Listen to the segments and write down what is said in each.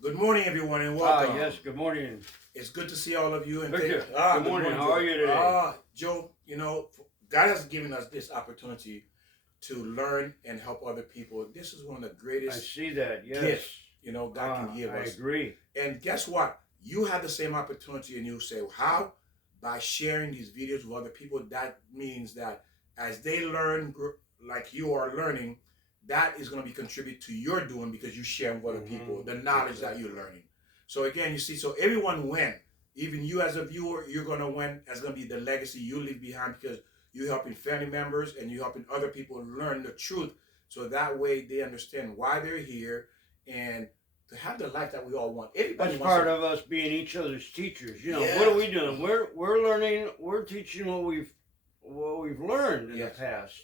Good morning, everyone, and welcome. Yes, good morning. It's good to see all of you. And Victor, good good morning. morning, How Joe. are you today? Joe, God has given us this opportunity to learn and help other people. This is one of the I greatest see that. Yes. gifts, God can give I us. agree. And guess what? You have the same opportunity, and you say, how? By sharing these videos with other people. That means that as they learn, like you are learning, that is going to be contribute to your doing because you share with other people the knowledge that you're learning. So again, you see, so everyone win. Even you as a viewer, you're going to win. That's going to be the legacy you leave behind because you're helping family members and you're helping other people learn the truth. So that way they understand why they're here and to have the life that we all want. Everybody That's wants part to, of us being each other's teachers. What Yes. are we doing? We're learning. We're teaching what we've learned in Yes. the past,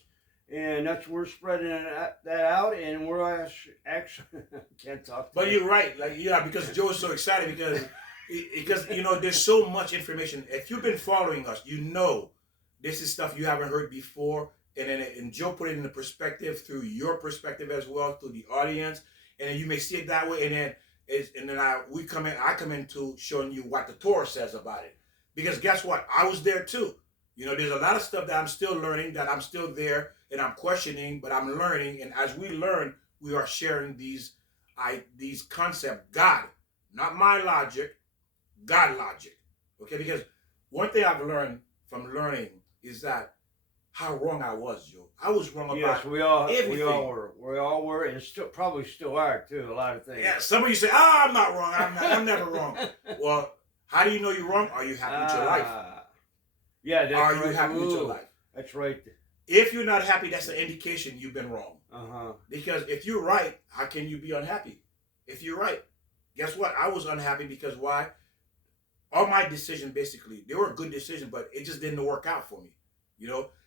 and we're spreading that out. And we're actually can't talk. But you're right, because Joe is so excited because there's so much information. If you've been following us, this is stuff you haven't heard before, and Joe put it in the perspective through your perspective as well, through the audience, and then you may see it that way, I come into showing you what the Torah says about it, because guess what? I was there too. There's a lot of stuff that I'm still learning, that I'm still there, and I'm questioning, but I'm learning, and as we learn, we are sharing these concepts. God, not my logic, God logic. Okay, because one thing I've learned from learning is that how wrong I was, Joe. I was wrong about Yes, we all everything. we all were, and probably still are too. A lot of things. Yeah, some of you say, I'm not wrong. I'm never wrong. Well, how do you know you're wrong? Are you happy with your life? Yeah, that's Are right. you happy with your life? That's right. If you're not happy, that's an indication you've been wrong. Uh-huh. Because if you're right, how can you be unhappy? If you're right, guess what? I was unhappy because why? All my decisions, basically, they were a good decision, but it just didn't work out for me.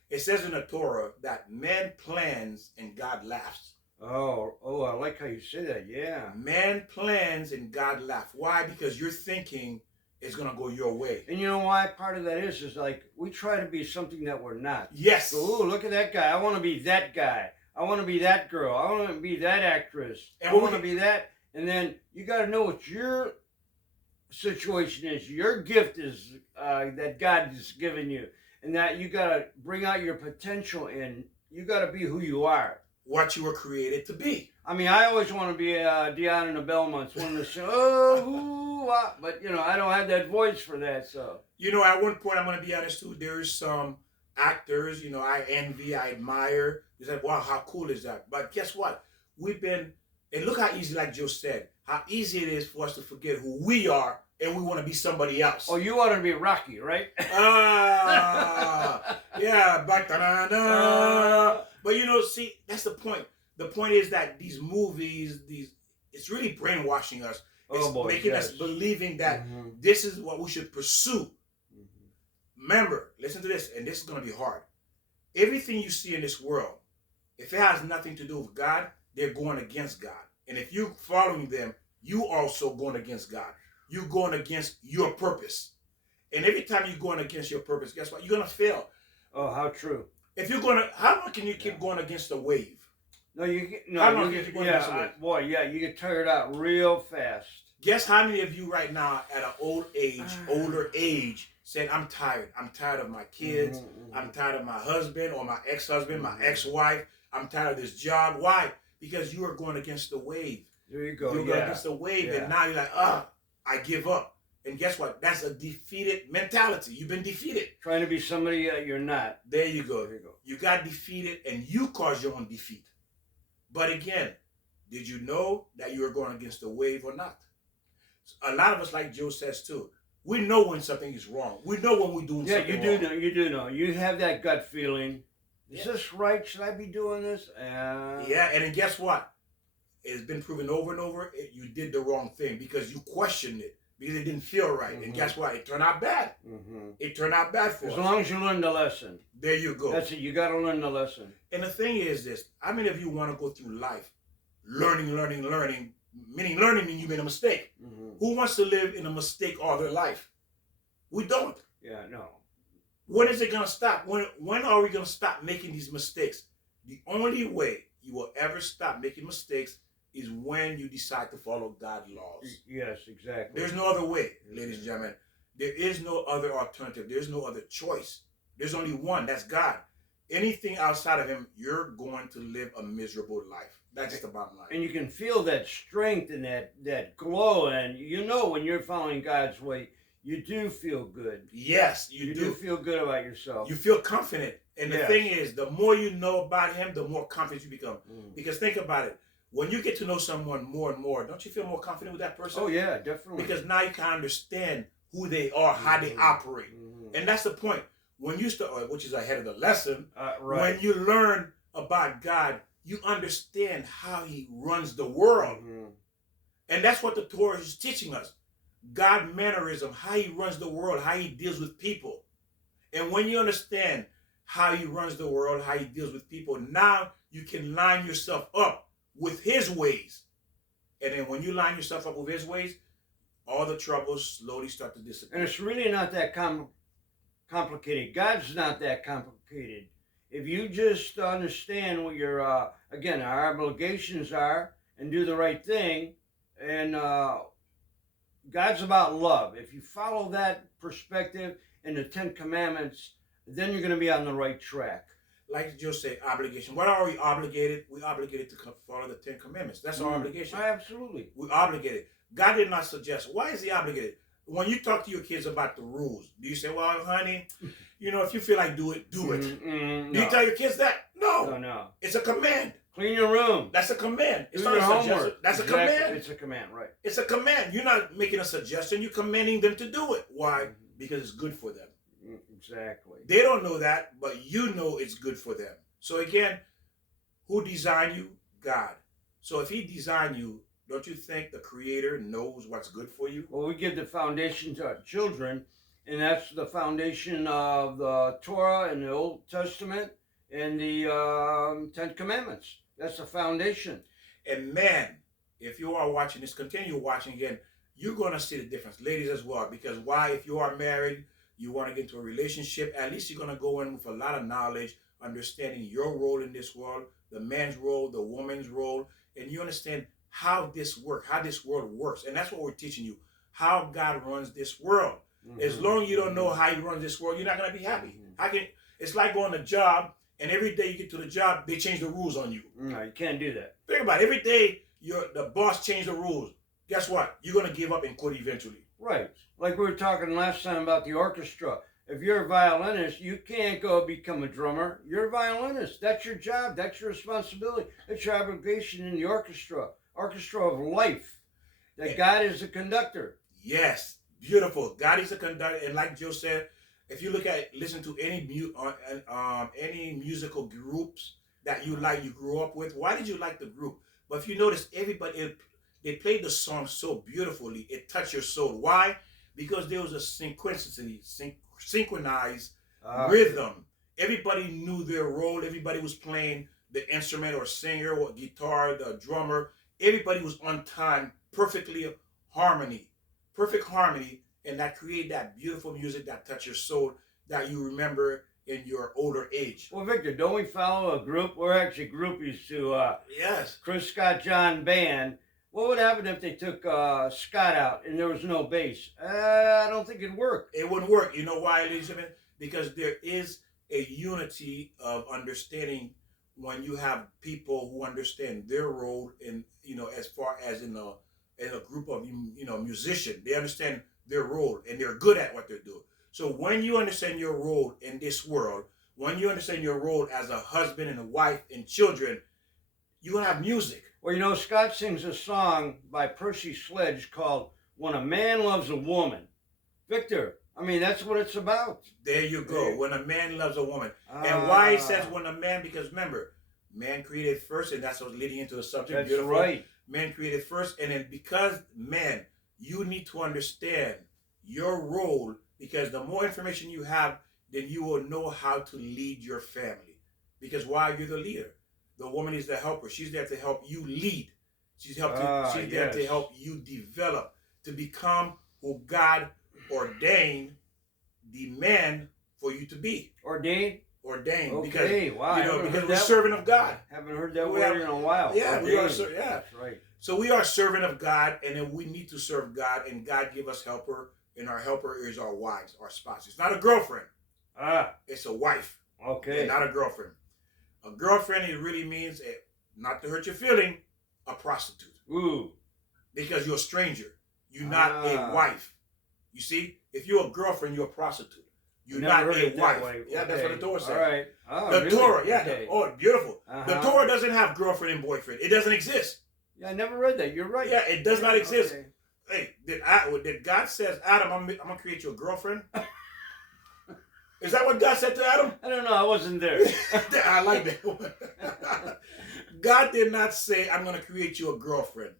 It says in the Torah that man plans and God laughs. Oh, I like how you say that. Yeah. Man plans and God laughs. Why? Because you're thinking it's going to go your way. And you know why? Part of that is like we try to be something that we're not. Yes. So, look at that guy. I want to be that guy. I want to be that girl. I want to be that actress. And I want to be that. And then you got to know what your situation is. Your gift is that God has given you. And that you got to bring out your potential and you got to be who you are. What you were created to be. I mean, I always want to be Dion and the Belmonts. Want to say, but I don't have that voice for that. So at one point, I'm going to be honest too. There's some actors, I envy, I admire. You say, wow, how cool is that? But guess what? And look how easy, like Joe said, how easy it is for us to forget who we are and we want to be somebody else. Oh, you want to be Rocky, right? Yeah, but see, that's the point. The point is that these movies, it's really brainwashing us. It's making us believing that this is what we should pursue. Remember, listen to this, and this is going to be hard. Everything you see in this world, if it has nothing to do with God, they're going against God. And if you're following them, you also going against God. You're going against your purpose. And every time you're going against your purpose, guess what? You're going to fail. Oh, how true. If you're how long can you keep going against the wave? No, you get tired out real fast. Guess how many of you right now at an older age, said, I'm tired. I'm tired of my kids. I'm tired of my husband or my ex-husband, my ex-wife. I'm tired of this job. Why? Because you are going against the wave. There you go. You're going against the wave, and now you're like, I give up. And guess what? That's a defeated mentality. You've been defeated. Trying to be somebody that you're not. There you go. You got defeated, and you caused your own defeat. But again, did you know that you were going against the wave or not? A lot of us, like Joe says too, we know when something is wrong. We know when we're doing something wrong. Yeah, you do know. You have that gut feeling. Is this right? Should I be doing this? Yeah, and then guess what? It's been proven over and over. You did the wrong thing because you questioned it. Because it didn't feel right. And guess what? It turned out bad. It turned out bad for us. As long as you learn the lesson. There you go. That's it. You got to learn the lesson. And the thing is this. How many of you want to go through life learning, meaning learning means you made a mistake? Who wants to live in a mistake all their life? We don't. Yeah, no. When is it going to stop? When are we going to stop making these mistakes? The only way you will ever stop making mistakes is when you decide to follow God's laws. Yes, exactly. There's no other way, ladies and gentlemen. There is no other alternative. There's no other choice. There's only one. That's God. Anything outside of him, you're going to live a miserable life. That's just the bottom line. And you can feel that strength and that glow. And you know when you're following God's way, you do feel good. Yes, You do feel good about yourself. You feel confident. And the Yes. thing is, the more you know about him, the more confident you become. Mm. Because think about it. When you get to know someone more and more, don't you feel more confident with that person? Oh, yeah, definitely. Because now you can understand who they are, how they operate. And that's the point. When you start, which is ahead of the lesson, Right. when you learn about God, you understand how he runs the world. And that's what the Torah is teaching us. God mannerism, how he runs the world, how he deals with people. And when you understand how he runs the world, how he deals with people, now you can line yourself up with his ways. And then when you line yourself up with his ways, all the troubles slowly start to disappear. And it's really not that complicated. God's not that complicated. If you just understand what your, again, our obligations are and do the right thing, and God's about love. If you follow that perspective and the 10 Commandments, then you're going to be on the right track. Like Joe said, obligation. What are we obligated? We're obligated to follow the 10 Commandments. That's our obligation. Absolutely. We're obligated. God did not suggest. Why is he obligated? When you talk to your kids about the rules, do you say, well, honey, if you feel like do it, do it. Do you tell your kids that? No. No. It's a command. Clean your room. That's a command. It's Do not your a suggestion. homework. That's Exactly. a command. It's a command, right. It's a command. You're not making a suggestion. You're commanding them to do it. Why? Because it's good for them. Exactly. They don't know that, but you know it's good for them. So again, who designed you? God. So if he designed you, don't you think the Creator knows what's good for you? Well, we give the foundation to our children, and that's the foundation of the Torah and the Old Testament and the 10 Commandments. That's the foundation. And man, if you are watching this, continue watching again, you're going to see the difference. Ladies as well. Because why? If you are married, you want to get into a relationship, at least you're going to go in with a lot of knowledge, understanding your role in this world, the man's role, the woman's role, and you understand how this works, how this world works. And that's what we're teaching you, how God runs this world. As long as you don't know how he runs this world, you're not going to be happy. It's like going to a job, and every day you get to the job, they change the rules on you. No, you can't do that. Think about it. Every day the boss changed the rules. Guess what? You're going to give up and quit eventually. Right. Like we were talking last time about the orchestra. If you're a violinist, you can't go become a drummer. You're a violinist. That's your job. That's your responsibility. That's your obligation in the orchestra of life. That God is the conductor. Yes. Beautiful. God is a conductor. And like Joe said, if you listen to any musical groups that you like, you grew up with, why did you like the group? But if you notice, everybody, they played the song so beautifully, it touched your soul. Why? Because there was a synchronized rhythm. Everybody knew their role. Everybody was playing the instrument or singer or guitar, the drummer. Everybody was on time, perfect harmony, and that created that beautiful music that touched your soul that you remember in your older age. Well, Victor, don't we follow a group? We're actually groupies to yes, Chris Scott John Band. What would happen if they took Scott out and there was no bass? I don't think it'd work. It wouldn't work. You know why, Elizabeth? Because there is a unity of understanding when you have people who understand their role in, as far as in a group of, musicians. They understand their role and they're good at what they're doing. So when you understand your role in this world, when you understand your role as a husband and a wife and children, you're going to have music. Well, Scott sings a song by Percy Sledge called When a Man Loves a Woman. Victor, that's what it's about. There you go. When a man loves a woman. And why it says when a man, because remember, man created first, and that's what's leading into the subject. That's beautiful. Right. Man created first, and then because man, you need to understand your role, because the more information you have, then you will know how to lead your family. Because why? You're the leader. The woman is the helper. She's there to help you lead. She's there to help you develop, to become who God ordained the man for you to be. Ordained? Okay, because, wow, because we're servant of God. Haven't heard that word in a while. Yeah, we are. Yeah, that's right. So we are servant of God, and then we need to serve God, and God give us helper, and our helper is our wives, our spouse. It's not a girlfriend. It's a wife. Okay. Not a girlfriend. A girlfriend, it really means, not to hurt your feeling, a prostitute. Ooh. Because you're a stranger. You're not a wife. You see, if you're a girlfriend, you're a prostitute. You're not a wife. Yeah, that's what the Torah says. All right. Oh, the really? Torah, yeah. Okay. Beautiful. The Torah doesn't have girlfriend and boyfriend. It doesn't exist. Yeah, I never read that. You're right. Yeah, it does not exist. Okay. Hey, did God says, Adam, I'm gonna create you a girlfriend? Is that what God said to Adam? I don't know. I wasn't there. I like that. God did not say, I'm gonna create you a girlfriend.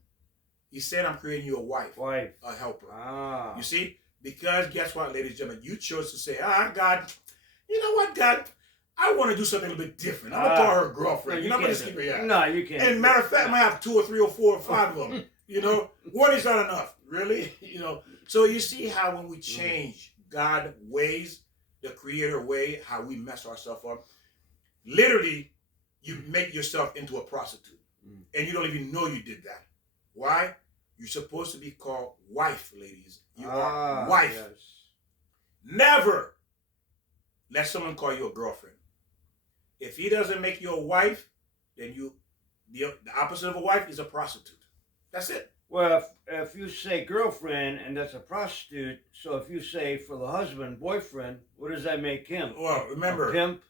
He said, I'm creating you a wife. A helper. You see? Because guess what, ladies and gentlemen? You chose to say, God, you know what, God? I want to do something a little bit different. I'm going to call her a girlfriend. No, I'm going to keep her, yeah. No, you can't. And matter of fact, I might have 2 or 3 or 4 or 5 of them. One is not enough. Really? So you see how when we change God's ways, the creator way, how we mess ourselves up, literally, you make yourself into a prostitute. And you don't even know you did that. Why? You're supposed to be called wife, ladies. You are wife. Yes. Never let someone call you a girlfriend. If he doesn't make you a wife, then the opposite of a wife is a prostitute. That's it. Well, if you say girlfriend and that's a prostitute, so if you say for the husband, boyfriend, what does that make him? Well, remember. A pimp?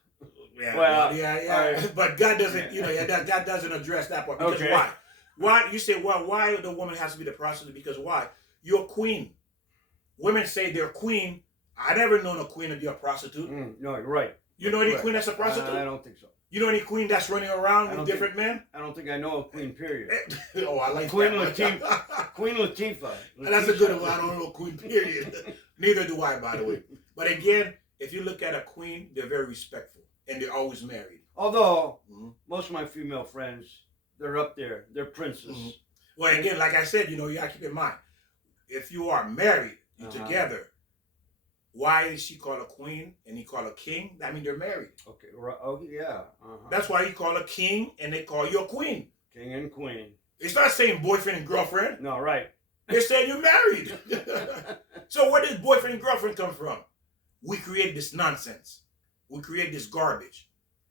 Yeah, right. But God doesn't, God doesn't address that part. Because why? Why? You say, well, why the woman has to be the prostitute? Because why? You're a queen. Women say they're queen. I never known a queen to be a prostitute. No, you're right. You know any queen that's a prostitute? I don't think so. You know any queen that's running around with different men? I don't think I know a queen, period. I like Queen that. Queen Latifah. That's a good one. I don't know a queen, period. Neither do I, by the way. But again, if you look at a queen, they're very respectful. And they're always married. Although, most of my female friends, they're up there. They're princes. Well, again, like I said, you got to keep in mind, if you are married, you're together, why is she called a queen and he called a king? That means they're married. Okay. Oh, yeah. That's why he called a king and they call you a queen. King and queen. It's not saying boyfriend and girlfriend. No, right. They're saying you're married. So where does boyfriend and girlfriend come from? We create this nonsense. We create this garbage.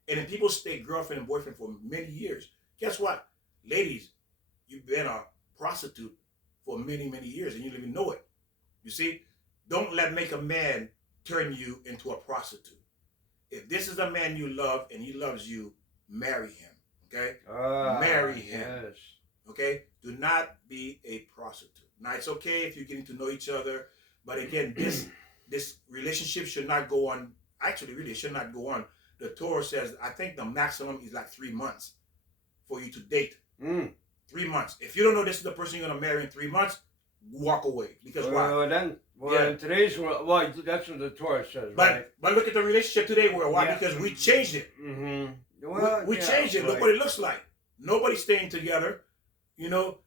And then people stay girlfriend and boyfriend for many years. Guess what? Ladies, you've been a prostitute for many, many years and you don't even know it. You see? Don't make a man turn you into a prostitute. If this is a man you love and he loves you, marry him. Okay? Marry him. Yes. Okay? Do not be a prostitute. Now, it's okay if you're getting to know each other. But again, this relationship should not go on. Actually, really, it should not go on. The Torah says, I think the maximum is like 3 months for you to date. 3 months. If you don't know this is the person you're going to marry in 3 months, walk away. Because why? In today's world, that's what the Torah says, right? But look at the relationship today. Why? Because we changed it. We changed it. Look what it looks like. Nobody's staying together.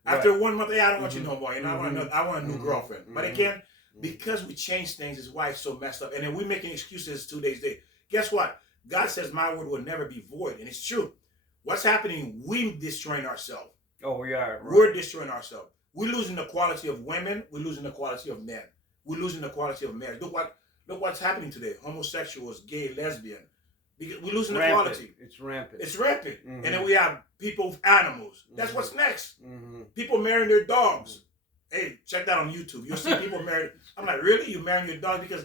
After 1 month, I don't want you no more. I want a new girlfriend. But again, because we changed things is why it's so messed up. And then we're making excuses 2 days later. Guess what? God says my word will never be void. And it's true. What's happening? We're destroying ourselves. Oh, we are. Right. We're destroying ourselves. We're losing the quality of women. We're losing the quality of men. We're losing the quality of marriage. Look what's happening today. Homosexuals, gay, lesbian. We're losing the quality. It's rampant. It's rampant. And then we have people with animals. That's what's next. People marrying their dogs. Hey, check that on YouTube. You'll see people married. I'm like, really? You marrying your dog? Because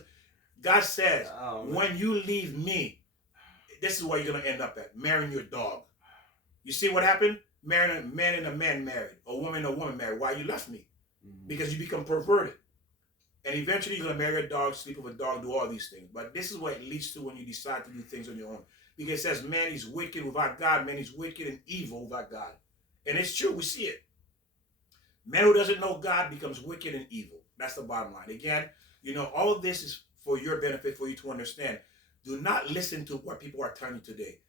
God says, when you leave me, this is where you're going to end up at. Marrying your dog. You see what happened? Marrying a man and a man married. A woman and a woman married. Why you left me? Because you become perverted. And eventually you're going to marry a dog, sleep with a dog, do all these things. But this is what it leads to when you decide to do things on your own. Because it says man is wicked without God. Man is wicked and evil without God. And it's true. We see it. Man who doesn't know God becomes wicked and evil. That's the bottom line. Again, all of this is for your benefit, for you to understand. Do not listen to what people are telling you today.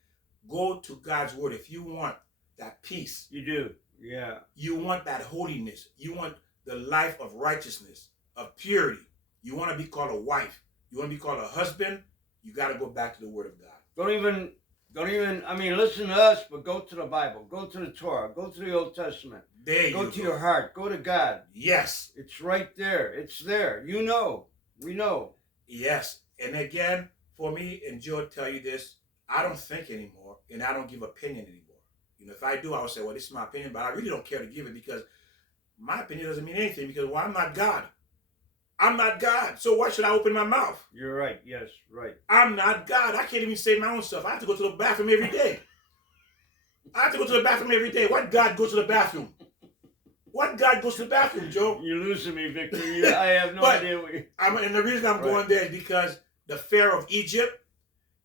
Go to God's word. If you want that peace. You do. Yeah. You want that holiness. You want the life of righteousness, of purity. You want to be called a wife. You want to be called a husband. You got to go back to the word of God. Don't even, I mean, listen to us, but go to the Bible, go to the Torah, go to the Old Testament, There go you to go. your heart, go to God. Yes. It's right there. It's there. You know. We know. Yes. And again, for me, and Joe will tell you this, I don't think anymore and I don't give opinion anymore. You know, if I do, I would say, well, this is my opinion, but I really don't care to give it because my opinion doesn't mean anything because, well, I'm not God. I'm not God. So why should I open my mouth? You're right. Yes, right. I'm not God. I can't even say my own stuff. I have to go to the bathroom every day. I have to go to the bathroom every day. What God goes to the bathroom? What God goes to the bathroom, Joe? You're losing me, Victor. I have no idea what you... And the reason I'm going there is because the Pharaoh of Egypt,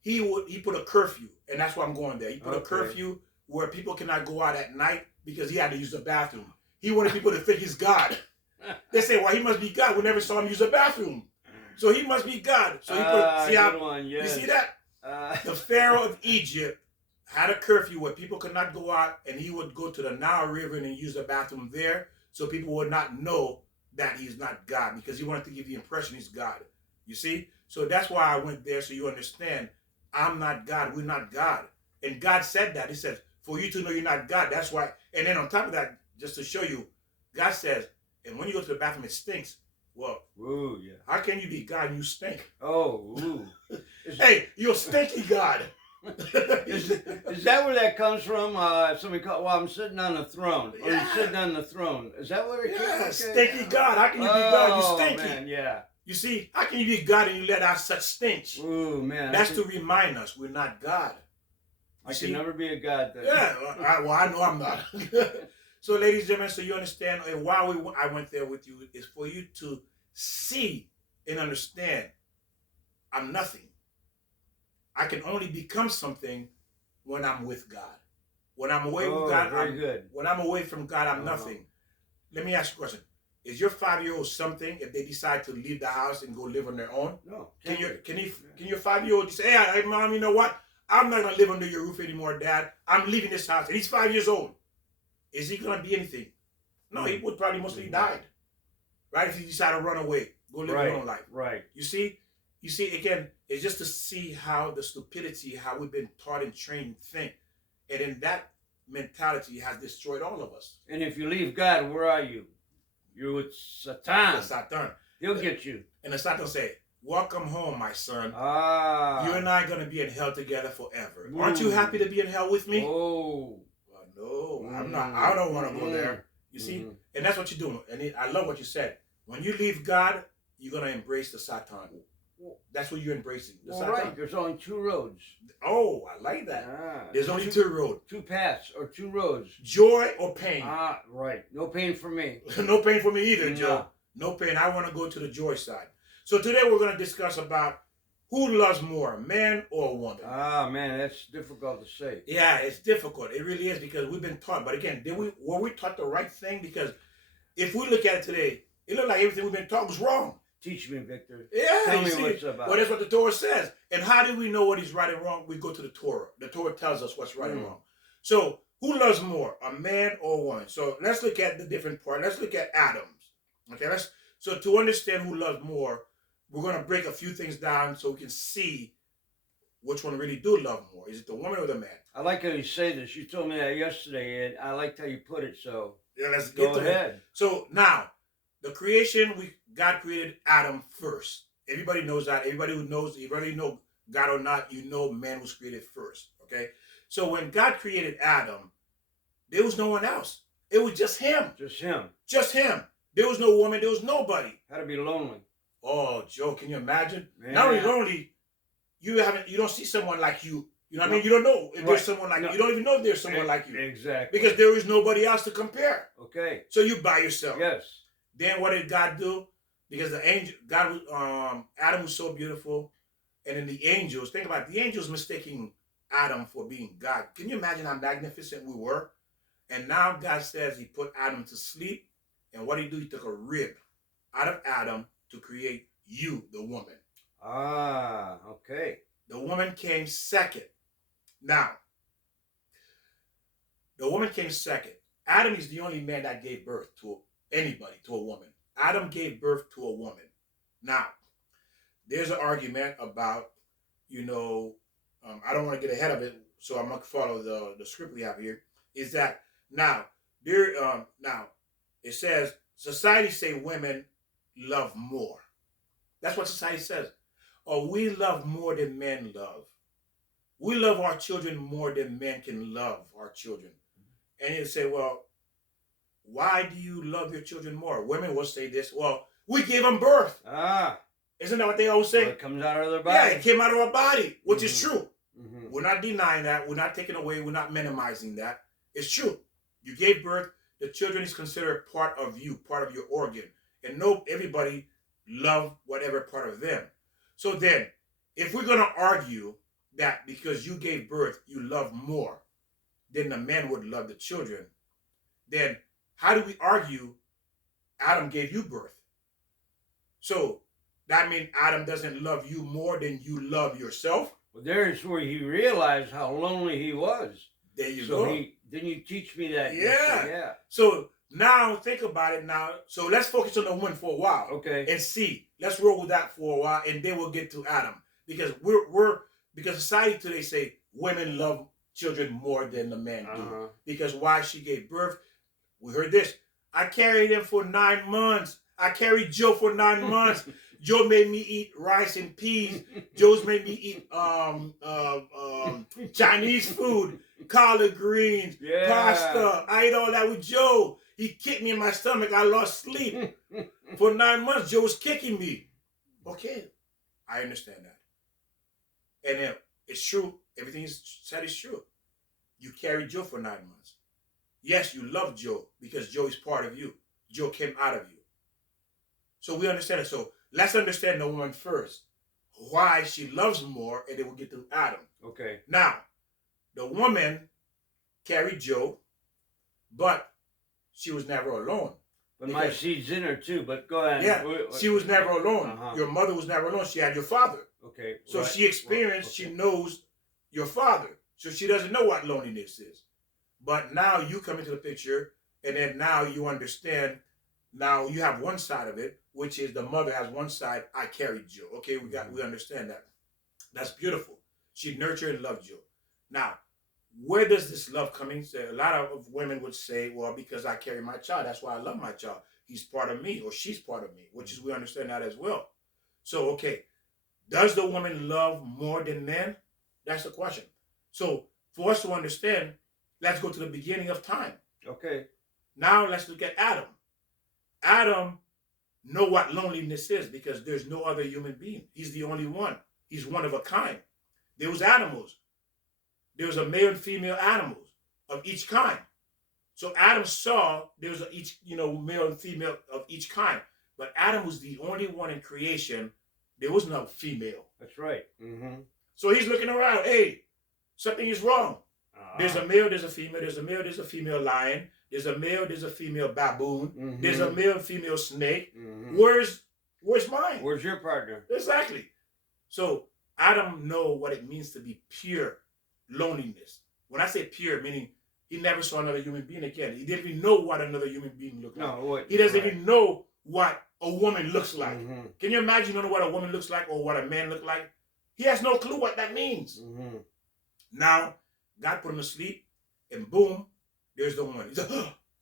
he put a curfew, and that's why I'm going there. He put a curfew where people cannot go out at night because he had to use the bathroom. He wanted people to think he's God. They say, well, he must be God. We never saw him use the bathroom. So he must be God. So he put, see how, one, yes. you see that? The Pharaoh of Egypt had a curfew where people could not go out, and he would go to the Nile River and use the bathroom there so people would not know that he's not God because he wanted to give the impression he's God. You see? So that's why I went there so you understand I'm not God. We're not God. And God said that. He says, for you to know you're not God, that's why. And then on top of that, just to show you, God says, and when you go to the bathroom, it stinks. Well, ooh, yeah. How can you be God and you stink? Oh, ooh. Hey, you're a stinky God. is that where that comes from? Somebody called, well, I'm sitting on the throne. Or you're sitting on the throne. Is that where it came from? Stinky God. How can you be God? You stinky. Man, yeah. You see, how can you be God and you let out such stench? Ooh, man. That's to remind us we're not God. I can never be a God then. Yeah, I know I'm not. So, ladies and gentlemen, so you understand, and why I went there with you is for you to see and understand I'm nothing. I can only become something when I'm with God. When I'm away from God, when I'm away from God, I'm nothing. Let me ask you a question. Is your 5-year-old something if they decide to leave the house and go live on their own? No. Can your 5-year-old say, hey, Mom, you know what? I'm not going to live under your roof anymore, Dad. I'm leaving this house. And he's 5 years old. Is he going to be anything? No, he would probably mostly died. Right? If he decided to run away, go live his own life. Right. You see, again, it's just to see how the stupidity, how we've been taught and trained to think. And then that mentality has destroyed all of us. And if you leave God, where are you? You're with Satan. The Satan. He'll get you. And the Satan say, welcome home, my son. You and I are going to be in hell together forever. Ooh. Aren't you happy to be in hell with me? Oh. Well, no, I'm not. I don't want to go there. You see? And that's what you're doing. And I love what you said. When you leave God, you're going to embrace the Satan. That's what you're embracing. The Satan. Right. There's only 2 roads. Oh, I like that. There's only 2 roads. 2 paths or 2 roads. Joy or pain. Right. No pain for me. No pain for me either, Joe. No pain. I want to go to the joy side. So today we're going to discuss about who loves more, a man or a woman. Man, that's difficult to say. Yeah, it's difficult. It really is because we've been taught. But again, were we taught the right thing? Because if we look at it today, it looks like everything we've been taught was wrong. Teach me, Victor. Yeah, tell me what's about. Well, that's what the Torah says. And how do we know what is right and wrong? We go to the Torah. The Torah tells us what's right and wrong. So, who loves more, a man or a woman? So, let's look at the different parts. Let's look at Adams. Okay, so to understand who loves more, we're going to break a few things down so we can see which one really do love more. Is it the woman or the man? I like how you say this. You told me that yesterday, and I liked how you put it. So yeah, let's go ahead. So now, the creation, God created Adam first. Everybody knows that. Everybody who knows, whether you know God or not, you know man was created first. Okay? So when God created Adam, there was no one else. It was just him. Just him. Just him. There was no woman. There was nobody. Had to be lonely. Oh, Joe, can you imagine? Man. Not only lonely, you don't see someone like you. You know what I mean? You don't know if there's someone like you. You don't even know if there's someone like you. Exactly. Because there is nobody else to compare. Okay. So you by yourself. Yes. Then what did God do? Because Adam was so beautiful, and then the angels. Think about it, the angels mistaking Adam for being God. Can you imagine how magnificent we were? And now God says He put Adam to sleep, and what did He do? He took a rib out of Adam to create you, the woman. Okay. The woman came second. Now, the woman came second. Adam is the only man that gave birth to anybody, to a woman. Adam gave birth to a woman. Now, there's an argument about, I don't want to get ahead of it, so I'm gonna follow the script we have here. Is that now there? Now it says society say women love more. That's what society says. Or we love more than men love. We love our children more than men can love our children. And you say, well, why do you love your children more? Women will say this. Well, we gave them birth. Ah. Isn't that what they always say? Well, it comes out of their body. Yeah, it came out of our body, which is true. Mm-hmm. We're not denying that. We're not taking away. We're not minimizing that. It's true. You gave birth. The children is considered part of you, part of your organ. And no, everybody love whatever part of them. So then, if we're going to argue that because you gave birth, you love more than the man would love the children, then how do we argue Adam gave you birth? So that means Adam doesn't love you more than you love yourself? Well, there's where he realized how lonely he was. There you so go. Didn't you teach me that? Yeah. Yeah. So now think about it now. So let's focus on the woman for a while. Okay. And see. Let's roll with that for a while, and then we'll get to Adam. Because because society today say women love children more than the men do. Because why she gave birth, we heard this. I carried him for 9 months. I carried Joe for 9 months. Joe made me eat rice and peas. Joe's made me eat Chinese food, collard greens, pasta. I ate all that with Joe. He kicked me in my stomach. I lost sleep. For 9 months, Joe was kicking me. Okay, I understand that. And it's true. Everything is said is true. You carried Joe for 9 months. Yes, you love Joe because Joe is part of you. Joe came out of you. So we understand it. So let's understand the woman first. Why she loves more, and then we'll get to Adam. Okay. Now, the woman carried Joe, but she was never alone. But my seed's in her too, but go ahead. Yeah, she was never alone. Your mother was never alone. She had your father. Okay. So she experienced, she knows your father. So she doesn't know what loneliness is. But now you come into the picture, and then now you understand. Now you have one side of it, which is the mother has one side. I carried Joe. Okay, we understand that. That's beautiful. She nurtured and loved Joe. Now, where does this love come in? So a lot of women would say, well, because I carry my child, that's why I love my child. He's part of me, or she's part of me, which is we understand that as well. So, okay, does the woman love more than men? That's the question. So for us to understand, let's go to the beginning of time. Okay. Now let's look at Adam. Adam know what loneliness is because there's no other human being. He's the only one. He's one of a kind. There was animals. There was a male and female animals of each kind. So Adam saw there was each, male and female of each kind. But Adam was the only one in creation. There was no female. That's right. Mm-hmm. So he's looking around. Hey, something is wrong. There's a male, there's a female, there's a male, there's a female lion, there's a male, there's a female baboon, there's a male and female snake. Where's mine? Where's your partner? Exactly. So Adam know what it means to be pure loneliness. When I say pure, meaning he never saw another human being again. He didn't even know what another human being looked like. No, he doesn't even know what a woman looks like. Can you imagine knowing what a woman looks like or what a man looks like? He has no clue what that means. Now, God put him to sleep, and boom, there's the woman. He's like,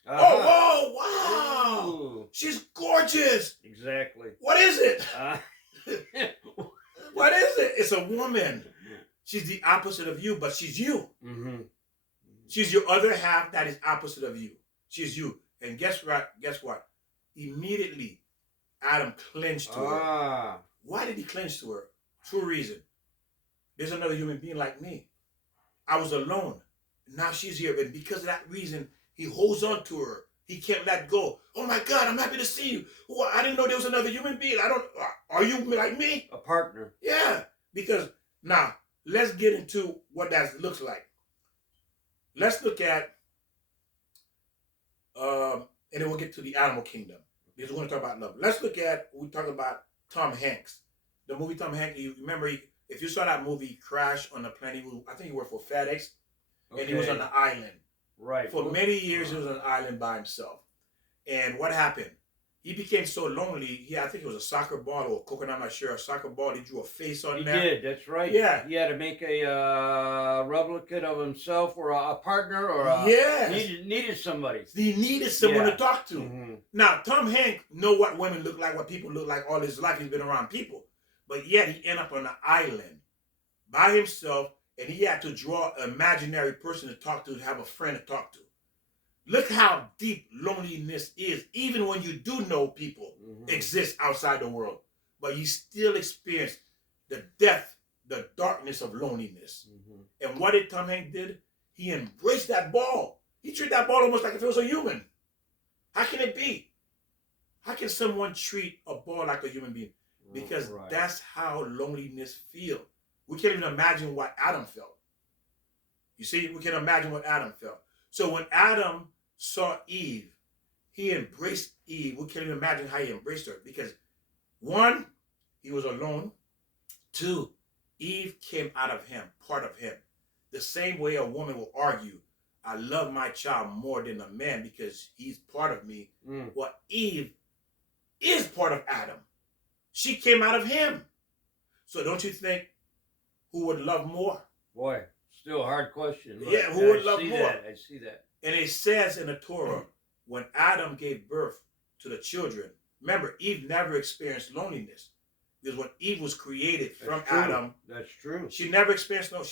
oh, wow. Ooh. She's gorgeous. Exactly. What is it? What is it? It's a woman. She's the opposite of you, but she's you. She's your other half that is opposite of you. She's you. And guess what? Immediately, Adam clinged to her. Why did he cling to her? True reason. There's another human being like me. I was alone. Now she's here. And because of that reason, he holds on to her. He can't let go. Oh my God, I'm happy to see you. Oh, I didn't know there was another human being. Are you like me? A partner. Yeah. Because now, let's get into what that looks like. Let's look at, and then we'll get to the animal kingdom. Because we're going to talk about love. Let's look at, we talk about Tom Hanks. The movie Tom Hanks, you remember, if you saw that movie, he crashed on a plane. I think he worked for FedEx. Okay. And he was on the island. Right. For many years, he was on an island by himself. And what happened? he became so lonely. I think it was a soccer ball or a coconut, I'm not sure, a soccer ball. He drew a face on He there. did. That's right. Yeah. He had to make a replicate of himself, or a partner, or Yes. needed somebody. He needed someone Yeah. to talk to. Mm-hmm. Now, Tom Hanks know what women look like, what people look like all his life. He's been around people. But yet he ended up on an island by himself, and he had to draw an imaginary person to talk to have a friend to talk to. Look how deep loneliness is, even when you do know people exist outside the world. But you still experience the depth, the darkness of loneliness. And what did Tom Hanks did? He embraced that ball. He treated that ball almost like if it was a human. How can it be? How can someone treat a ball like a human being? Because that's how loneliness feels. We can't even imagine what Adam felt. You see, we can imagine what Adam felt. So when Adam saw Eve, he embraced Eve. We can't even imagine how he embraced her. Because one, he was alone. Two, Eve came out of him, part of him. The same way a woman will argue, I love my child more than a man because he's part of me. Well, Eve is part of Adam. She came out of him. So don't you think who would love more? Boy, still a hard question. Yeah, who would love more? I see that. And it says in the Torah, when Adam gave birth to the children, remember, Eve never experienced loneliness. Because when Eve was created from Adam, that's true. She never experienced no.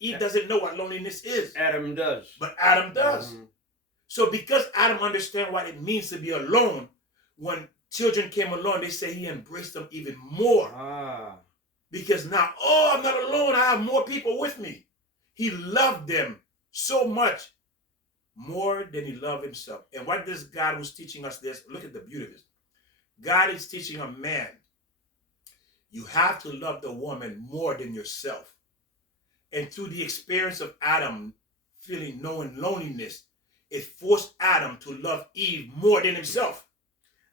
Eve doesn't know what loneliness is. Adam does, but Adam does. So because Adam understands what it means to be alone, when children came along, they say he embraced them even more. Because now, I'm not alone. I have more people with me. He loved them so much more than he loved himself. And what this God was teaching us this, look at the beauty of this. God is teaching a man, you have to love the woman more than yourself. And through the experience of Adam knowing loneliness, it forced Adam to love Eve more than himself.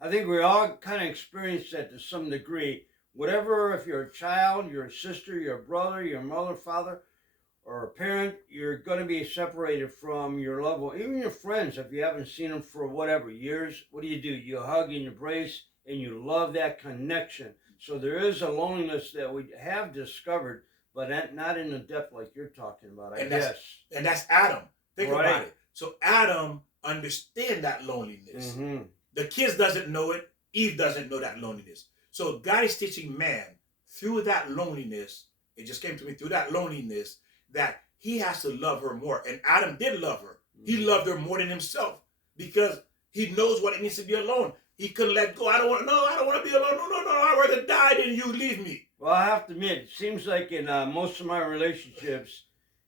I think we all kind of experience that to some degree. Whatever, if you're a child, you're a sister, you're a brother, your mother, father, or a parent, you're going to be separated from your loved one. Even your friends, if you haven't seen them for whatever years, what do? You hug and embrace, and you love that connection. So there is a loneliness that we have discovered, but not in the depth like you're talking about, I guess. And that's Adam. Think about it. So Adam understands that loneliness. The kids doesn't know it. Eve doesn't know that loneliness. So God is teaching man through that loneliness, it just came to me, through that loneliness, that he has to love her more. And Adam did love her. He loved her more than himself because he knows what it means to be alone. He couldn't let go. I don't want to be alone. No. I'd rather die than you leave me. Well, I have to admit, it seems like in most of my relationships,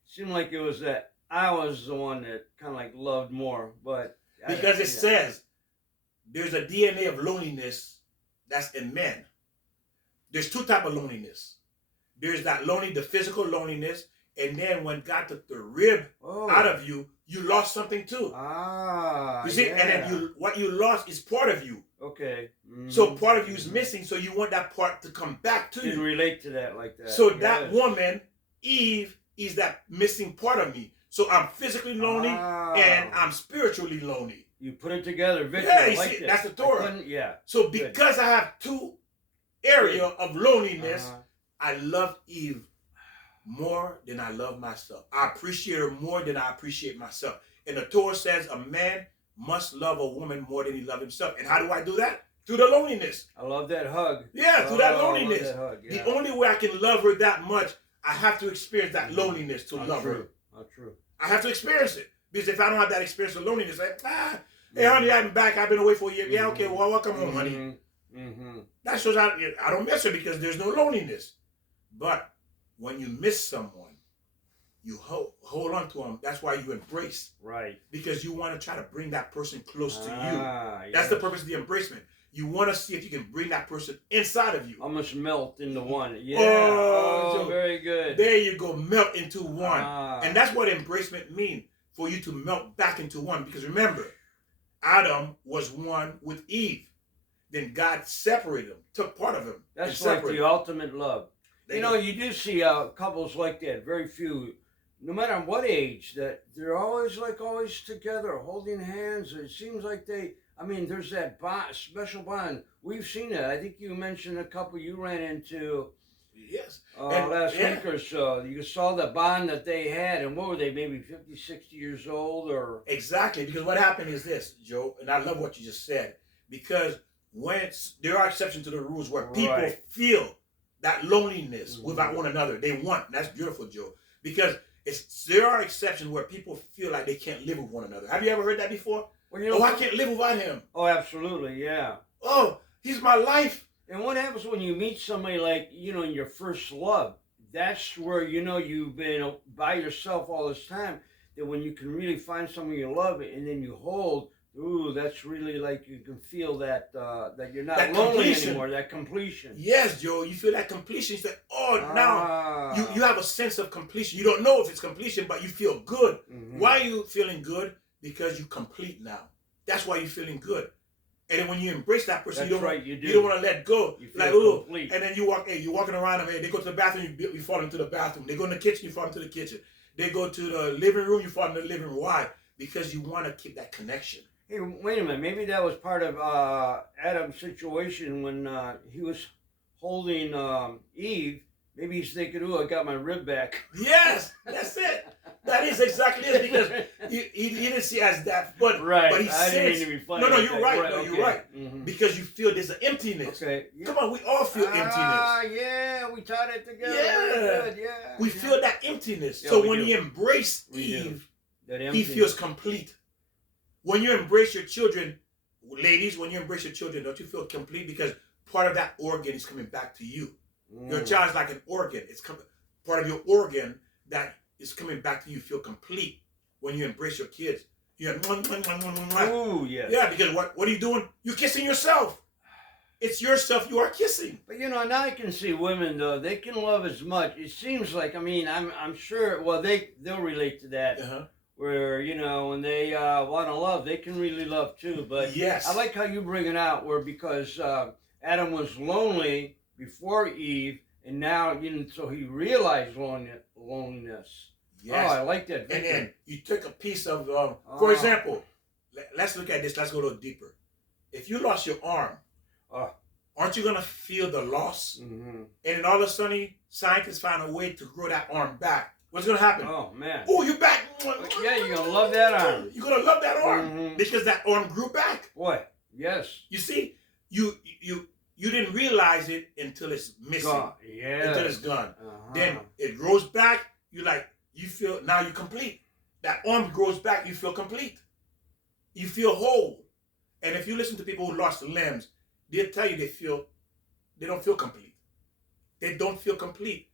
it seemed like it was that I was the one that kind of like loved more. But because it says there's a DNA of loneliness that's in men. There's two types of loneliness. There's that the physical loneliness, and then when God took the rib out of you, you lost something too. You see, and then what you lost is part of you. Okay. So part of you is missing, so you want that part to come back to you. Didn't relate to that like that. So that woman, Eve, is that missing part of me. So I'm physically lonely and I'm spiritually lonely. You put it together, Victor. Yeah, you see, that's the Torah. So because I have two areas of loneliness, I love Eve more than I love myself. I appreciate her more than I appreciate myself. And the Torah says a man must love a woman more than he loves himself. And how do I do that? Through the loneliness. I love that hug. Yeah, through that loneliness. That hug, yeah. The only way I can love her that much, I have to experience that loneliness to love her. Not true. I have to experience it. Because if I don't have that experience of loneliness, hey, honey, I'm back. I've been away for a year. Yeah, okay, well, welcome home, honey. That shows I don't miss her because there's no loneliness. But when you miss someone, you hold on to them. That's why you embrace. Right. Because you want to try to bring that person close to you. That's the purpose of the embracement. You want to see if you can bring that person inside of you. Almost melt into one. Yeah. Oh, very good. There you go. Melt into one. And that's what embracement means. For you to melt back into one. Because remember, Adam was one with Eve. Then God separated him. Took part of him. That's like the ultimate love. You do see couples like that. Very few. No matter what age, that they're always together, holding hands. It seems like I mean, there's that bond, special bond. We've seen it. I think you mentioned a couple you ran into Yes. And last yeah, week or so. You saw the bond that they had, and what were they, maybe 50, 60 years old, or? exactly. Because what happened is this, Joe, and I love what you just said. Because there are exceptions to the rules where people Right. feel that loneliness without Mhm. one another. They want. And that's beautiful, Joe. Because there are exceptions where people feel like they can't live with one another. Have you ever heard that before? Well, you Oh, know, I can't live without him. oh, absolutely, yeah. Oh, he's my life. And what happens when you meet somebody like, in your first love? That's where you've been by yourself all this time. That when you can really find someone you love and then you hold, ooh, that's really like you can feel that you're not That lonely completion. anymore. That completion. Yes, Joe. You feel that completion. You say, oh, now you Ah. have a sense of completion. You don't know if it's completion, but you feel good. Mhm. Why are you feeling good? Because you complete now. That's why you're feeling good. And then when you embrace that person, That's you don't right. You do. you don't want to let go. You feel Like, oh, complete. and then you're walking around them. Hey, they go to the bathroom, you fall into the bathroom. They go in the kitchen, you fall into the kitchen. They go to the living room, you fall into the living room. Why? Because you want to keep that connection. Hey, wait a minute. Maybe that was part of Adam's situation when he was holding Eve. Maybe he's thinking, "Ooh, I got my rib back." Yes, that's it. That is exactly it. Because he didn't see it as that, but Right. he I didn't says, mean to be funny. no, like you're that. right. Right. No, Okay. you're right. Mhm. Because you feel there's an emptiness. Okay. Yeah. Come on, we all feel emptiness. Yeah, we tied it together. Yeah. Very good. Yeah. We yeah. feel that emptiness. Yeah, So we when do. he embraced We do. Eve, That he emptiness. feels complete. When you embrace your children, ladies, when you embrace your children, don't you feel complete? Because part of that organ is coming back to you. Your child is like an organ. It's part of your organ that is coming back to you. Feel complete when you embrace your kids. You're Ooh, yes. yeah, because what are you doing? You're kissing yourself. It's yourself you are kissing. But now I can see women though, they can love as much. It seems like, I mean, I'm sure, well, they'll relate to that. Uh-huh. Where when they want to love, they can really love too. But Yes. I like how you bring it out, where because Adam was lonely before Eve, and now so he realized loneliness. Yes. Oh, I like that. And then you took a piece of, Oh. for example, let's look at this. Let's go a little deeper. If you lost your arm, Oh. aren't you gonna feel the loss? Mm-hmm. And then all of a sudden, scientists find a way to grow that arm back. What's gonna happen? Oh man. Oh, you're back. Yeah, you're gonna love that arm. You're gonna love that arm Mhm. because that arm grew back. Boy, yes. You see, you didn't realize it until it's missing, God, yeah. until it's gone. Uh-huh. Then it grows back. You feel now you're complete. That arm grows back. You feel complete. You feel whole. And if you listen to people who lost limbs, they'll tell you they don't feel complete. They don't feel complete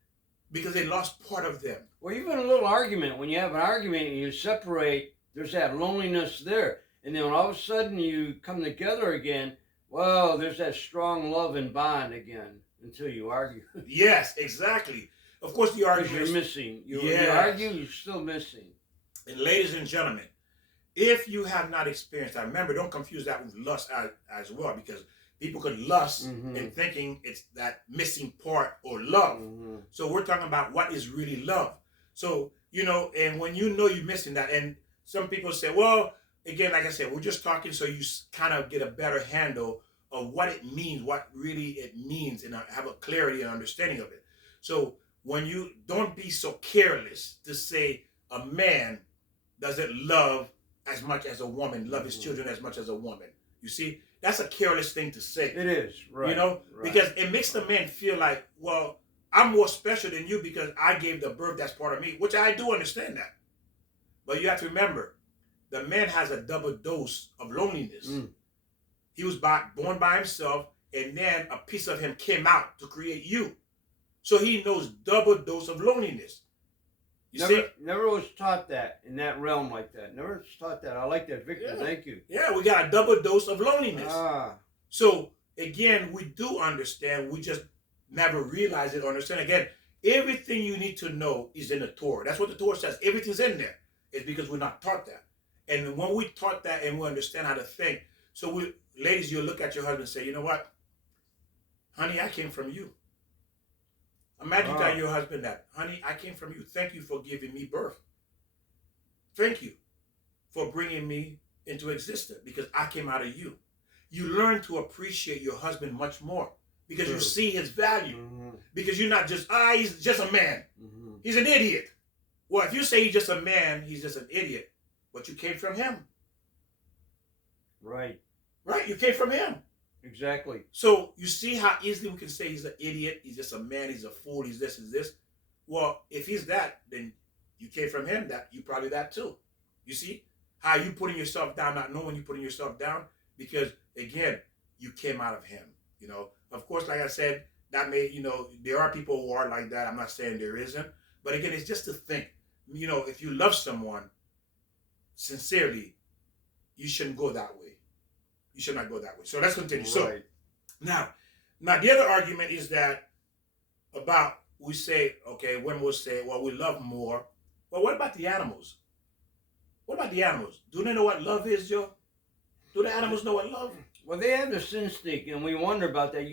because they lost part of them. Well, even a little argument, when you have an argument and you separate, there's that loneliness there. And then when all of a sudden you come together again, well, there's that strong love and bond again until you argue. Yes, exactly. Of course, the Because argument you're is, missing. You Yes. argue, you're still missing. and ladies and gentlemen, if you have not experienced that, remember, don't confuse that with lust as well, because people could lust Mhm. in thinking it's that missing part or love. Mm-hmm. So we're talking about what is really love. So, and when you're missing that, and some people say, well, again, like I said, we're just talking so you kind of get a better handle of what it means, what really it means, and have a clarity and understanding of it. So when you don't be so careless to say a man doesn't love as much as a woman, love his children as much as a woman. You see, that's a careless thing to say. It is, right. Right. Because it makes the man feel like, well, I'm more special than you because I gave the birth that's part of me, which I do understand that. But you have to remember, the man has a double dose of loneliness. Mm. He was born by himself, and then a piece of him came out to create you. So he knows double dose of loneliness. Never was taught that in that realm like that. Never was taught that. I like that, Victor. Yeah. Thank you. Yeah, we got a double dose of loneliness. Ah. So again, we do understand. We just never realize it or understand. Again, everything you need to know is in the Torah. That's what the Torah says. Everything's in there. It's because we're not taught that. And when we taught that and we understand how to think, so ladies, you'll look at your husband and say, you know what? Honey, I came from you. Imagine telling your husband that. Honey, I came from you. Thank you for giving me birth. Thank you for bringing me into existence because I came out of you. You learn to appreciate your husband much more because you True. see his value. Mm-hmm. Because you're not just, he's just a man. Mm-hmm. He's an idiot. Well, if you say he's just a man, he's just an idiot. But you came from him. Right. Right? You came from him. Exactly. So you see how easily we can say he's an idiot, he's just a man, he's a fool, he's this, he's this. Well, if he's that, then you came from him, that you probably that too. You see how you putting yourself down, not knowing you putting yourself down, because again, you came out of him. You know, of course, like I said, that may, you know, there are people who are like that. I'm not saying there isn't, but again, it's just to think. You know, if you love someone sincerely, you shouldn't go that way. You should not go that way. So let's continue. Right. So now the other argument is that about we say, okay, women will say, well, we love more. Well, what about the animals? What about the animals? Do they know what love is, Joe? Do the animals know what love is? Well, they have this instinct, and we wonder about that.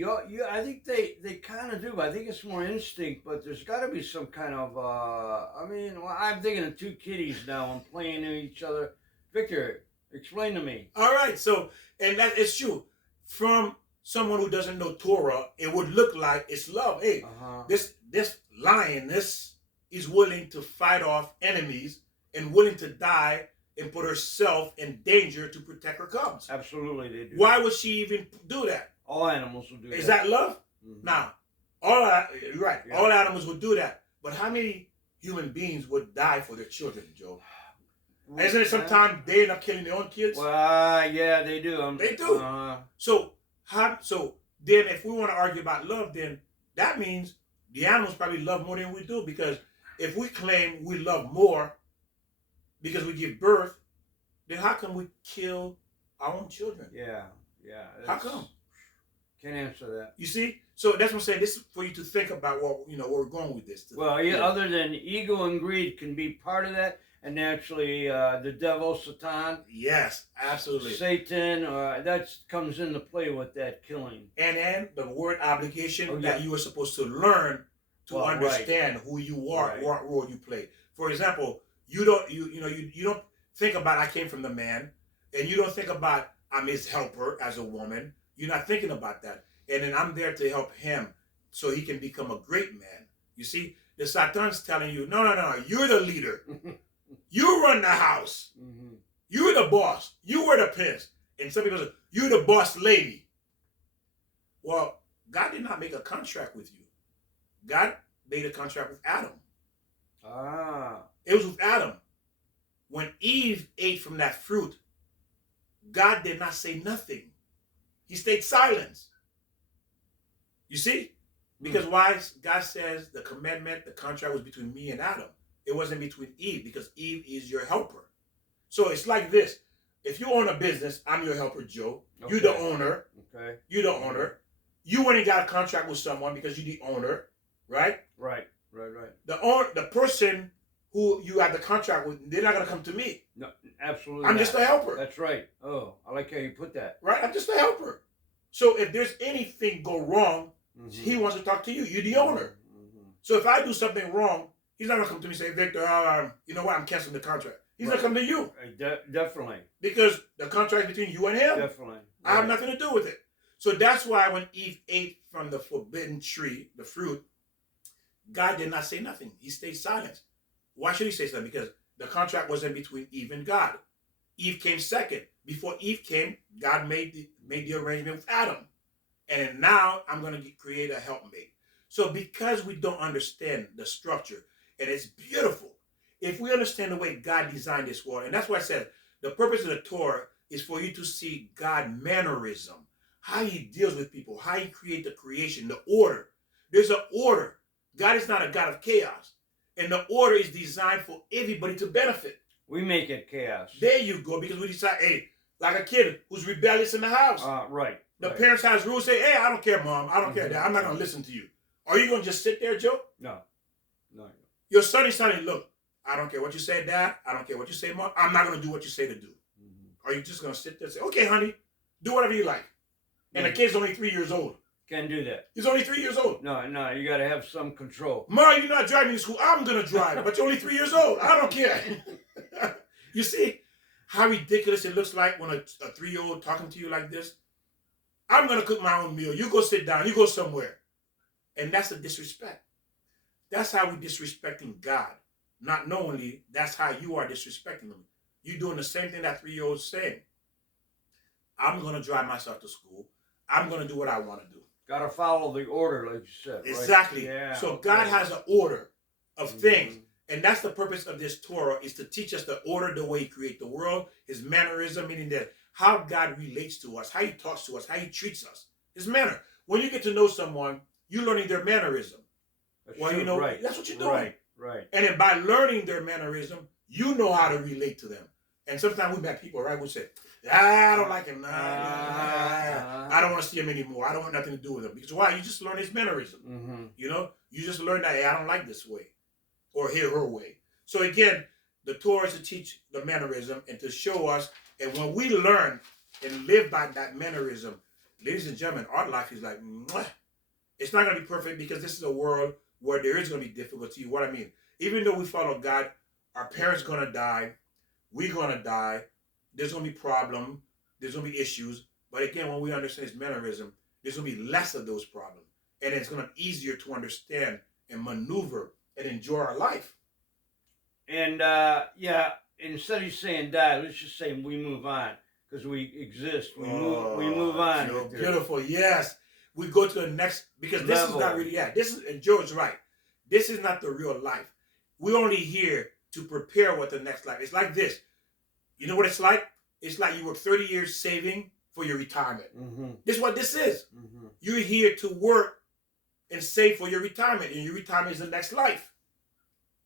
I think they kind of do. I think it's more instinct, but there's got to be some kind of. I'm thinking of two kitties now and playing to each other. Victor, explain to me. All right, so and that is true. From someone who doesn't know Torah, it would look like it's love. Hey, this lioness is willing to fight off enemies and willing to die and put herself in danger to protect her cubs. Absolutely, they do. Why would she even do that? All animals will do that. Is that love? Mm-hmm. Now, you're right. Yeah. All animals would do that. But how many human beings would die for their children, Joe? Isn't it sometimes they end up killing their own kids? Well, yeah, they do. They do. So then if we want to argue about love, then that means the animals probably love more than we do, because if we claim we love more because we give birth, then how come we kill our own children? Yeah. How come? Can't answer that. You see? So that's what I'm saying. This is for you to think about where we're going with this. Well, other than ego and greed can be part of that, and naturally the devil, Satan. Yes, absolutely. Satan, that comes into play with that killing. And then the word obligation that you are supposed to learn to understand who you are, what role you play. For example, you don't think about I came from the man, and you don't think about I'm his helper as a woman. You're not thinking about that. And then I'm there to help him so he can become a great man. You see, the Satan's telling you, no, you're the leader. You run the house. Mm-hmm. You're the boss. You wear the pants. And some people say, you're the boss lady. Well, God did not make a contract with you. God made a contract with Adam. It was with Adam. When Eve ate from that fruit, God did not say nothing. He stayed silent. You see? Because why? God says the commandment, the contract was between me and Adam. It wasn't between Eve, because Eve is your helper. So it's like this. If you own a business, I'm your helper, Joe. Okay. You're the owner. Okay. You're the owner. You went and got a contract with someone because you're the owner, right? Right. The person who you have the contract with, they're not going to come to me. No, absolutely I'm not. just a helper. That's right. Oh, I like how you put that. Right? I'm just a helper. So if there's anything go wrong, he wants to talk to you. You're the owner. Mm-hmm. So if I do something wrong, he's not going to come to me and say, Victor, you know what? I'm canceling the contract. He's going to come to you. Definitely. Because the contract is between you and him. Definitely. I have nothing to do with it. So that's why when Eve ate from the forbidden tree, the fruit, God did not say nothing. He stayed silent. Why should he say something? Because the contract wasn't between Eve and God. Eve came second. Before Eve came, God made the arrangement with Adam. And now I'm going to create a helpmate. So because we don't understand the structure, and it's beautiful, if we understand the way God designed this world, and that's why I said the purpose of the Torah is for you to see God mannerism, how he deals with people, how he creates the creation, the order. There's an order. God is not a God of chaos. And the order is designed for everybody to benefit. We make it chaos. There you go, because we decide, hey, like a kid who's rebellious in the house. Right. The parents has rules, say, hey, I don't care, Mom. I don't care. Dad. I'm not going to listen to you. Are you going to just sit there, Joe? No. Your son is telling you, look, I don't care what you say, Dad. I don't care what you say, Mom. I'm not going to do what you say to do. Mm-hmm. Are you just going to sit there and say, okay, honey, do whatever you like? And the kid's only 3 years old. Can't do that. He's only 3 years old. No, you got to have some control. Ma, you're not driving to school. I'm going to drive, but you're only 3 years old. I don't care. You see how ridiculous it looks like when a 3-year-old talking to you like this. I'm gonna cook my own meal. You go sit down. You go somewhere. And that's a disrespect. That's how we disrespecting God. Not knowingly, that's how you are disrespecting Him. You're doing the same thing that 3-year-old is saying. I'm gonna drive myself to school. I'm gonna do what I want to do. Got to follow the order, like you said. Exactly. Right? Yeah. So okay. God has an order of things. And that's the purpose of this Torah, is to teach us the order, the way He created the world, His mannerism, meaning that how God relates to us, how He talks to us, how He treats us, His manner. When you get to know someone, you're learning their mannerism. That's well, true. you know, right. that's what you're doing. Right. And then by learning their mannerism, you know how to relate to them. And sometimes we met people, right, who say, I don't like him. I don't want to see him anymore. I don't want nothing to do with him. Because why? You just learn his mannerism. Mm-hmm. You know? You just learn that, hey, I don't like this way. Or her way. So again, the Torah is to teach the mannerism and to show us. And when we learn and live by that mannerism, ladies and gentlemen, our life is like, mwah. It's not going to be perfect, because this is a world where there is going to be difficulty. What I mean, even though we follow God, our parents are going to die. We're going to die. There's going to be problems. There's going to be issues. But again, when we understand His mannerism, there's going to be less of those problems. And it's going to be easier to understand and maneuver and enjoy our life. And instead of saying die, let's just say we move on, because we exist. We move on. Joe, beautiful. Yes. We go to the next, because this is not really, this is, and Joe's right. This is not the real life. We're only here to prepare what the next life. It's like this. You know what it's like? It's like you work 30 years saving for your retirement. Mm-hmm. This is what this is. Mm-hmm. You're here to work and save for your retirement, and your retirement is the next life.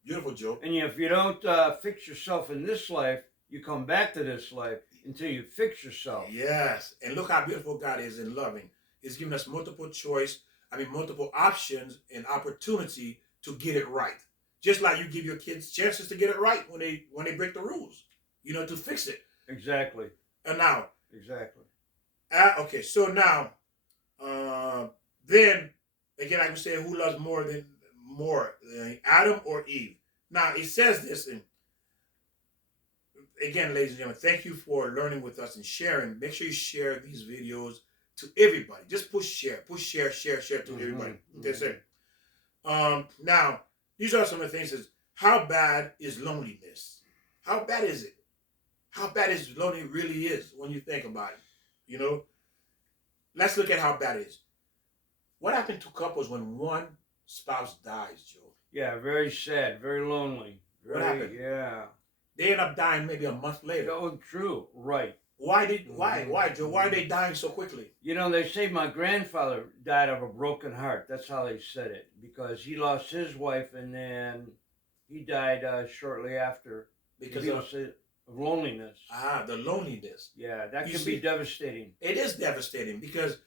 Beautiful, Joe. And if you don't fix yourself in this life, you come back to this life until you fix yourself. Yes. And look how beautiful God is in loving. He's giving us multiple options and opportunity to get it right. Just like you give your kids chances to get it right when they break the rules, to fix it. Exactly. And now. Exactly. Okay, so now, then again, I would say, who loves more, Adam or Eve? Now it says this, and again, ladies and gentlemen, thank you for learning with us and sharing. Make sure you share these videos to everybody. Just push share to everybody. That's it. Now, these are some of the things. Is how bad is loneliness? How bad is it? How bad is lonely really is when you think about it? Let's look at how bad it is. What happened to couples when one spouse dies, Joe? Yeah, very sad, very lonely. What happened? Yeah. They end up dying maybe a month later. Oh, true. Right. Why, Joe? Why are they dying so quickly? They say my grandfather died of a broken heart. That's how they said it, because he lost his wife and then he died shortly after because of loneliness. The loneliness. Yeah, that can be devastating. It is devastating, because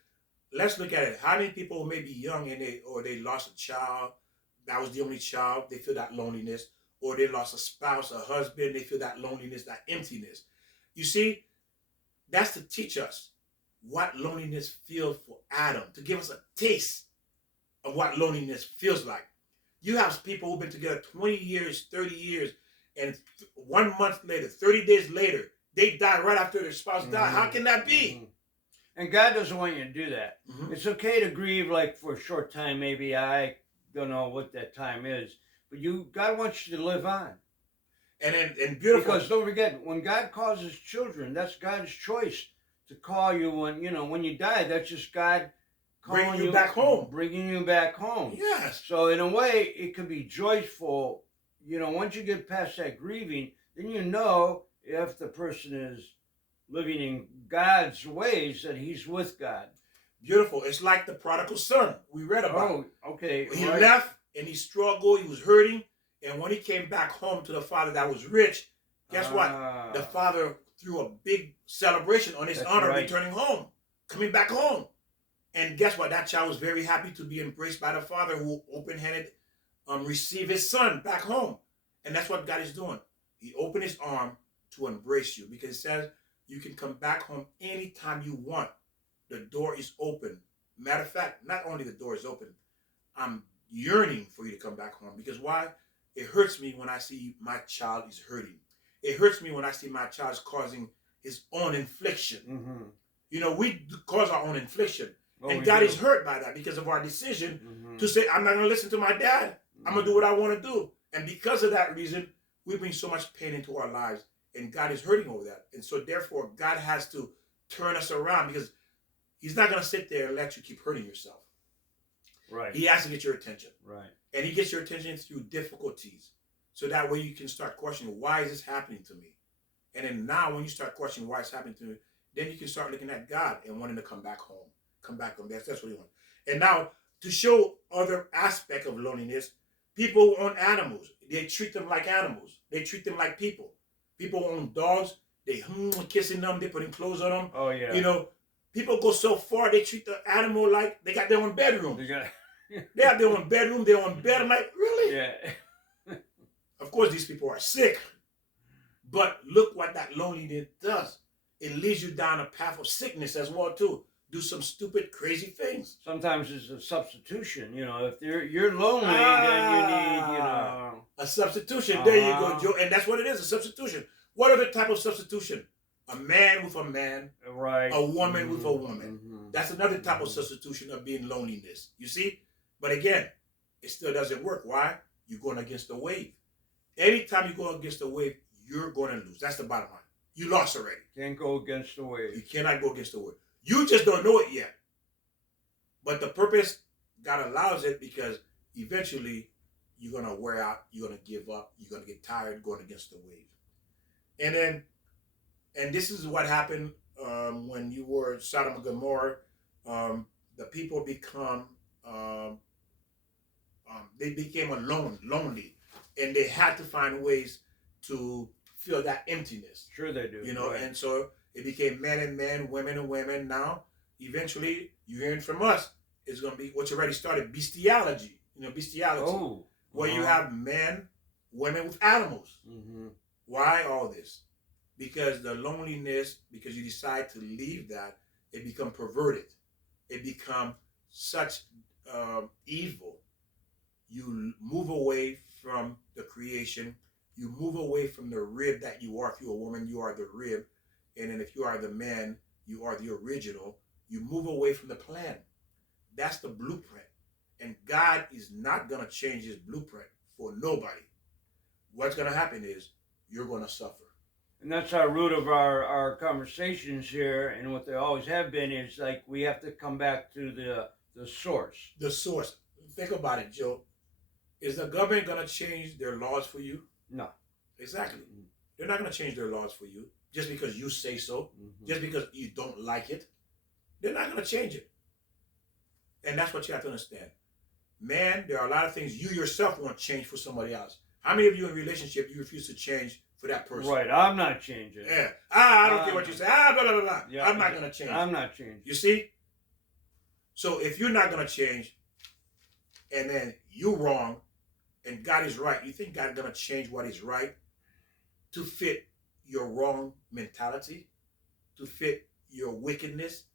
let's look at it. How many people may be young and they lost a child, that was the only child, they feel that loneliness, or they lost a spouse, a husband, they feel that loneliness, that emptiness. You see, that's to teach us what loneliness feels for Adam, to give us a taste of what loneliness feels like. You have people who've been together 20 years, 30 years, and 1 month later, 30 days later, they die right after their spouse died. How can that be? And God doesn't want you to do that. Mm-hmm. It's okay to grieve like for a short time, maybe. I don't know what that time is. But God wants you to live on. And beautiful. Because don't forget, when God calls His children, that's God's choice to call you when you die. That's just God calling you back home. Bringing you back home. Yes. So in a way, it can be joyful. Once you get past that grieving, then if the person is living in God's ways, that he's with God. Beautiful. It's like the prodigal son we read about. Oh, okay. He left and he struggled. He was hurting. And when he came back home to the father that was rich, guess what? The father threw a big celebration on his honor, returning home, coming back home. And guess what? That child was very happy to be embraced by the father, who open-handed received his son back home. And that's what God is doing. He opened His arm to embrace you, because it says you can come back home anytime you want. The door is open. Matter of fact, not only the door is open, I'm yearning for you to come back home. Because why? It hurts me when I see my child is hurting. It hurts me when I see my child causing his own infliction. Mm-hmm. You know, we cause our own infliction. Oh, and we God do. is hurt by that because of our decision Mm-hmm. to say, I'm not going to listen to my dad. I'm going to do what I want to do. And because of that reason, we bring so much pain into our lives. And God is hurting over that. And so therefore, God has to turn us around because he's not going to sit there and let you keep hurting yourself. Right. He has to get your attention. Right. And he gets your attention through difficulties. So that way you can start questioning, why is this happening to me? And then now when you start questioning why it's happening to me, then you can start looking at God and wanting to come back home. Come back home. That's what he wants. And now, to show other aspect of loneliness, people own animals. They treat them like animals. They treat them like people. People own dogs. They kissing them. They putting clothes on them. Oh, yeah. You know, people go so far, they treat the animal like they got their own bedroom. They have their own bedroom, their own bed. I'm like, really? Yeah. Of course, these people are sick. But look what that loneliness does. It leads you down a path of sickness as well, too. Do some stupid, crazy things. Sometimes it's a substitution. You know, if you're lonely, then you need, a substitution. There you go, Joe. And that's what it is, a substitution. What other type of substitution? A man with a man. Right. A woman with a woman. Mm-hmm. That's another type of substitution of being loneliness. You see? But again, it still doesn't work. Why? You're going against the wave. Anytime you go against the wave, you're going to lose. That's the bottom line. You lost already. Can't go against the wave. You cannot go against the wave. You just don't know it yet. But the purpose, God allows it because eventually you're going to wear out. You're going to give up. You're going to get tired going against the wave. And this is what happened when you were Sodom and Gomorrah. The people they became lonely. And they had to find ways to fill that emptiness. Sure they do. You know, right. And so it became men and men, women and women. Now, eventually, you're hearing from us, it's going to be what's already started, bestiality. You know, bestiality. Oh. Where you have men, women with animals. Mm-hmm. Why all this? Because the loneliness, because you decide to leave that, it become perverted. It become such evil. You move away from the creation. You move away from the rib that you are. If you're a woman, you are the rib. And then if you are the man, you are the original. You move away from the plan. That's the blueprint. And God is not going to change his blueprint for nobody. What's going to happen is you're going to suffer. And that's our root of our conversations here, and what they always have been is like we have to come back to the source. The source. Think about it, Joe. Is the government going to change their laws for you? No. Exactly. Mm-hmm. They're not going to change their laws for you just because you say so, just because you don't like it. They're not going to change it. And that's what you have to understand. Man, there are a lot of things you yourself want to change for somebody else. How many of you in a relationship, you refuse to change for that person? Right, I'm not changing. Yeah. I don't care what you say. Blah, blah, blah. Yeah, I'm not going to change. I'm not changing. You see? So if you're not going to change, and then you're wrong, and God is right, you think God is going to change what is right to fit your wrong mentality, to fit your wickedness,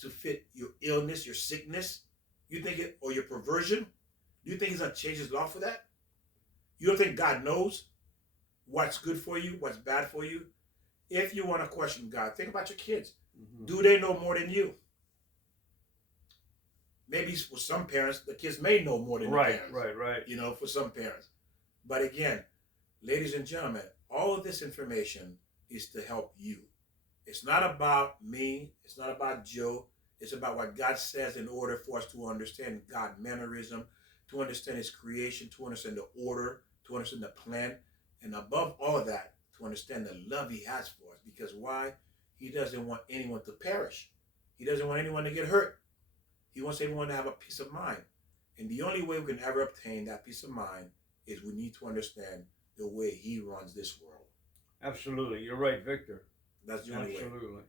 to fit your illness, your sickness? You think it, or your perversion? Do you think he's going to change his law for that? You don't think God knows what's good for you, what's bad for you? If you want to question God, think about your kids. Mm-hmm. Do they know more than you? Maybe for some parents, the kids may know more than the parents. Right. You know, for some parents. But again, ladies and gentlemen, all of this information is to help you. It's not about me. It's not about Joe. It's about what God says in order for us to understand God's mannerism, to understand his creation, to understand the order, to understand the plan, and above all of that, to understand the love he has for us. Because why? He doesn't want anyone to perish. He doesn't want anyone to get hurt. He wants everyone to have a peace of mind. And the only way we can ever obtain that peace of mind is we need to understand the way he runs this world. Absolutely. You're right, Victor. That's the only way. Absolutely.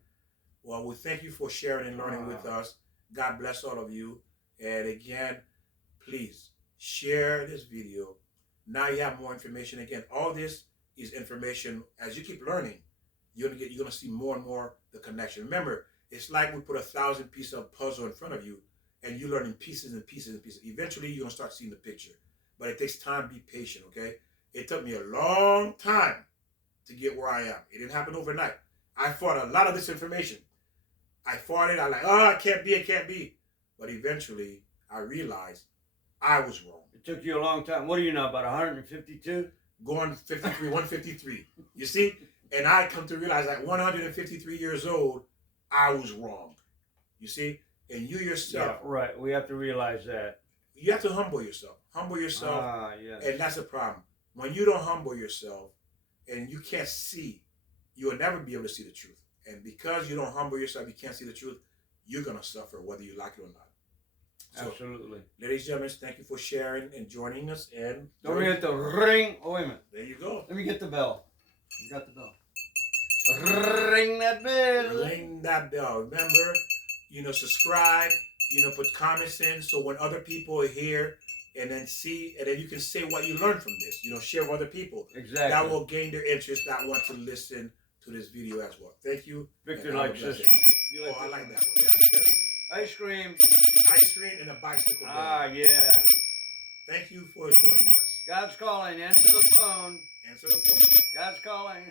Well, we thank you for sharing and learning with us. God bless all of you. And again, please share this video. Now you have more information. Again, all this is information. As you keep learning, you're gonna see more and more the connection. Remember, it's like we put 1,000 pieces of puzzle in front of you, and you learn in pieces and pieces and pieces. Eventually, you're gonna start seeing the picture. But it takes time. Be patient, okay? It took me a long time to get where I am. It didn't happen overnight. I fought a lot of this information. I fought it. I like, oh, it can't be, it can't be. But eventually, I realized I was wrong. It took you a long time. What are you now, about 152? Going 53, 153. You see? And I come to realize at 153 years old, I was wrong. You see? And you yourself. Yeah, right. We have to realize that. You have to humble yourself. Humble yourself. Yes. And that's the problem. When you don't humble yourself and you can't see, you will never be able to see the truth. And because you don't humble yourself, you can't see the truth, you're going to suffer whether you like it or not. So, absolutely. ladies and gentlemen, thank you for sharing and joining us. And don't forget to ring. Oh, wait a minute. There you go. Let me get the bell. You got the bell. Ring that bell. Ring that bell. Remember, subscribe, put comments in so when other people are here and then see, and then you can say what you learned from this, share with other people. Exactly. That will gain their interest that want to listen to this video as well. Thank you. Victor likes this one. You like I like that one. Yeah, because ice cream and a bicycle. Yeah. Thank you for joining us. God's calling. Answer the phone. Answer the phone. God's calling.